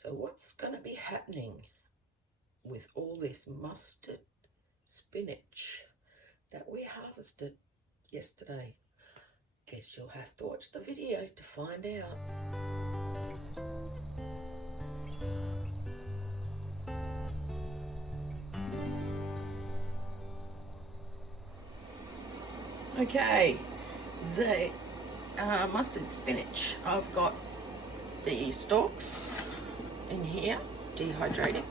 So what's going to be happening with all this mustard spinach that we harvested yesterday? Guess you'll have to watch the video to find out. Okay, the mustard spinach, I've got the stalks in here dehydrating.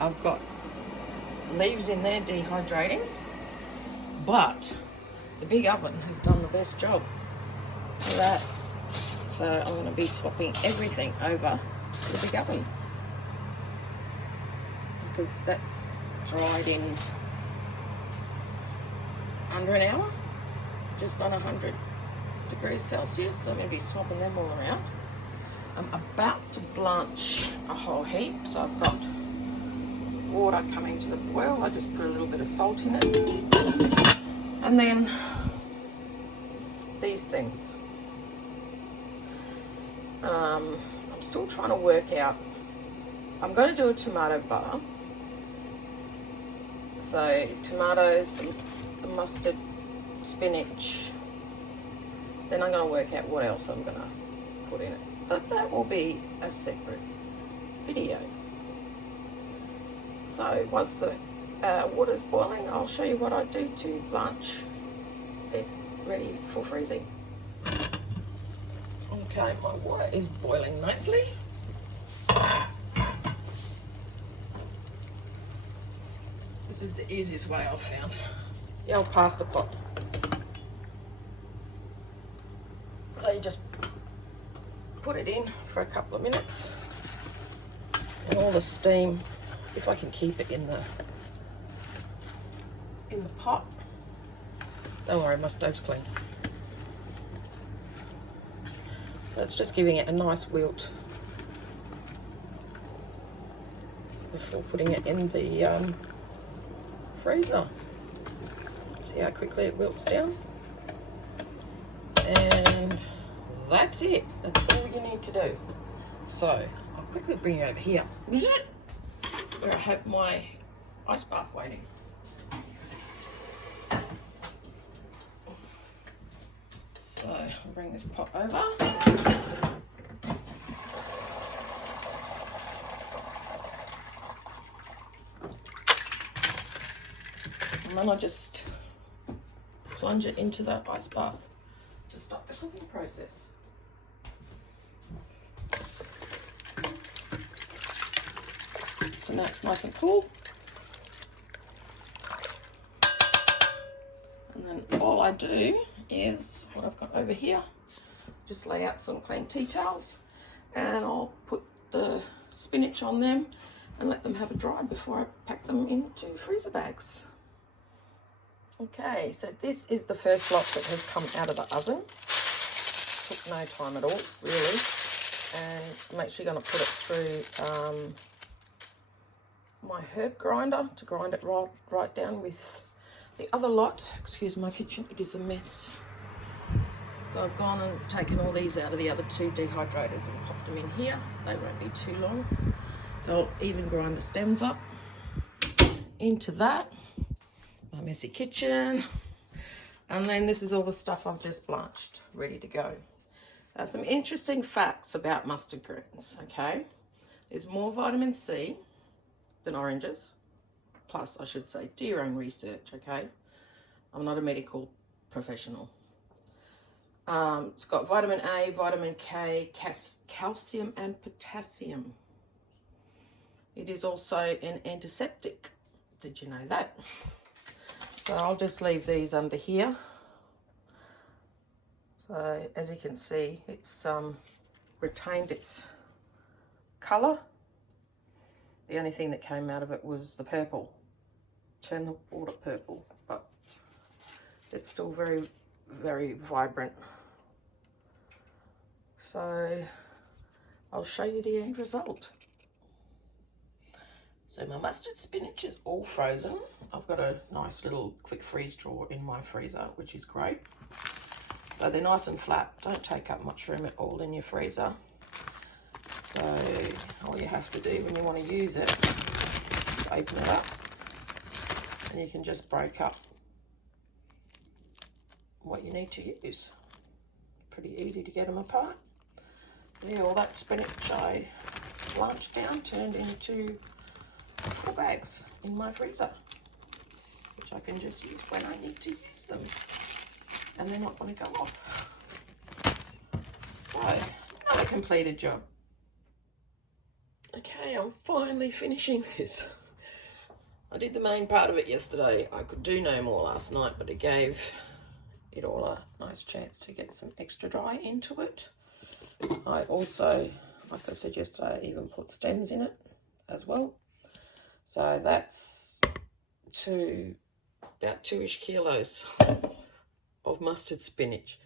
I've got leaves in there dehydrating, but the big oven has done the best job for that. So I'm going to be swapping everything over to the big oven because that's dried in under an hour, just on 100 degrees Celsius. So I'm going to be swapping them all around. I'm about to blanch a whole heap, so I've got water coming to the boil. I just put a little bit of salt in it, and then these things. I'm still trying to work out. I'm going to do a tomato butter. So tomatoes, the mustard, spinach. Then I'm going to work out what else I'm going to put in it. But that will be a separate video. So once the water's boiling, I'll show you what I do to blanch it ready for freezing. Okay, my water is boiling nicely. This is the easiest way I've found. The old pasta pot. So you just put it in for a couple of minutes, and all the steam, if I can keep it in the pot. Don't worry, my stove's clean. So it's just giving it a nice wilt before putting it in the freezer. See how quickly it wilts down? And that's it. That's all you need to do. So I'll quickly bring you over here where I have my ice bath waiting. So I'll bring this pot over. And then I just plunge it into that ice bath to stop the cooking process. So now it's nice and cool. And then all I do is what I've got over here, just lay out some clean tea towels, and I'll put the spinach on them and let them have a dry before I pack them into freezer bags. Okay, so this is the first lot that has come out of the oven. Took no time at all, really. And I'm actually going to put it through my herb grinder to grind it right down with the other lot. Excuse my kitchen, it is a mess. So I've gone and taken all these out of the other two dehydrators and popped them in here. They won't be too long. So I'll even grind the stems up into that. My messy kitchen. And then this is all the stuff I've just blanched, ready to go. Some interesting facts about mustard greens, okay? There's more vitamin C than oranges. Plus, I should say, do your own research, okay? I'm not a medical professional. It's got vitamin A, vitamin K, calcium and potassium. It is also an antiseptic. Did you know that? So I'll just leave these under here. So as you can see, it's retained its colour. The only thing that came out of it was the purple. Turn the water purple, but it's still very, very vibrant. So I'll show you the end result. So my mustard spinach is all frozen. I've got a nice little quick freeze drawer in my freezer, which is great. So they're nice and flat, don't take up much room at all in your freezer. So all you have to do when you want to use it is open it up, and you can just break up what you need to use. Pretty easy to get them apart. So yeah, all that spinach I blanched down turned into 4 bags in my freezer, which I can just use when I need to use them and they're not going to go off. So, another completed job. Okay, I'm finally finishing this. I did the main part of it yesterday. I could do no more last night, but it gave it all a nice chance to get some extra dry into it. I also, like I said yesterday, I even put stems in it as well. So that's about 2-ish kilos of mustard spinach.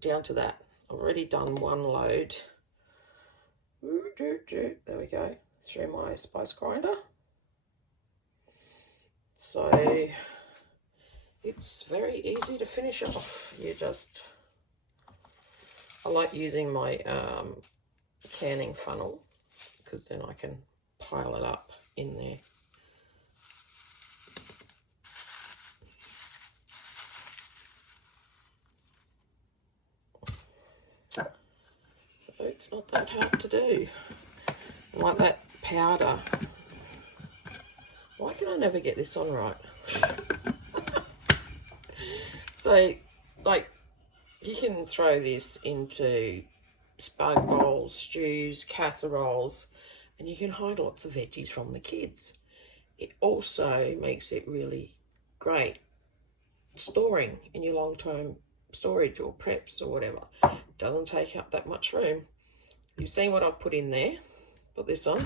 Down to that. I've already done 1 load. There we go. Through my spice grinder. So it's very easy to finish off. I like using my canning funnel because then I can pile it up in there. So it's not that hard to do. I like that powder. Why can I never get this on right? So, like, you can throw this into spag bowls, stews, casseroles, and you can hide lots of veggies from the kids. It also makes it really great storing in your long-term storage or preps or whatever. It doesn't take up that much room. You've seen what I've put in there. Put this on.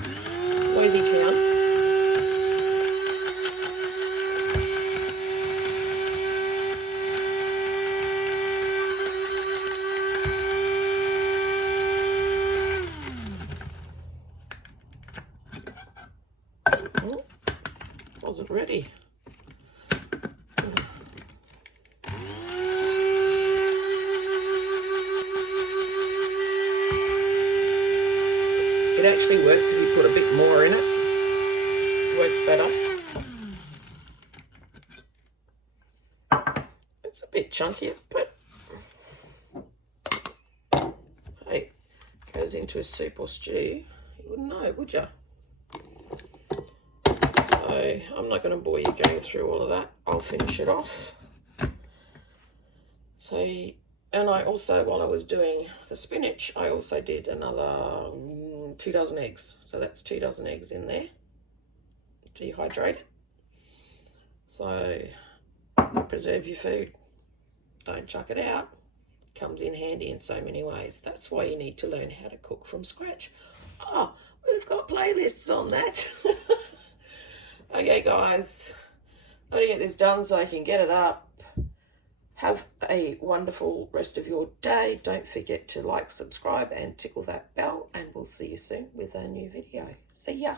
Noisy Town. Wasn't ready. It actually works if you put a bit more in it. It works better. It's a bit chunky, but hey, it goes into a soup or stew. You wouldn't know, would you? So I'm not going to bore you going through all of that. I'll finish it off. So, and I also, while I was doing the spinach, I also did another 2 dozen eggs. So that's 2 dozen eggs in there, dehydrated. So preserve your food. Don't chuck it out. Comes in handy in so many ways. That's why you need to learn how to cook from scratch. Oh, we've got playlists on that. Okay, guys, I'm going to get this done so I can get it up. Have a wonderful rest of your day. Don't forget to like, subscribe, and tickle that bell, and we'll see you soon with a new video. See ya.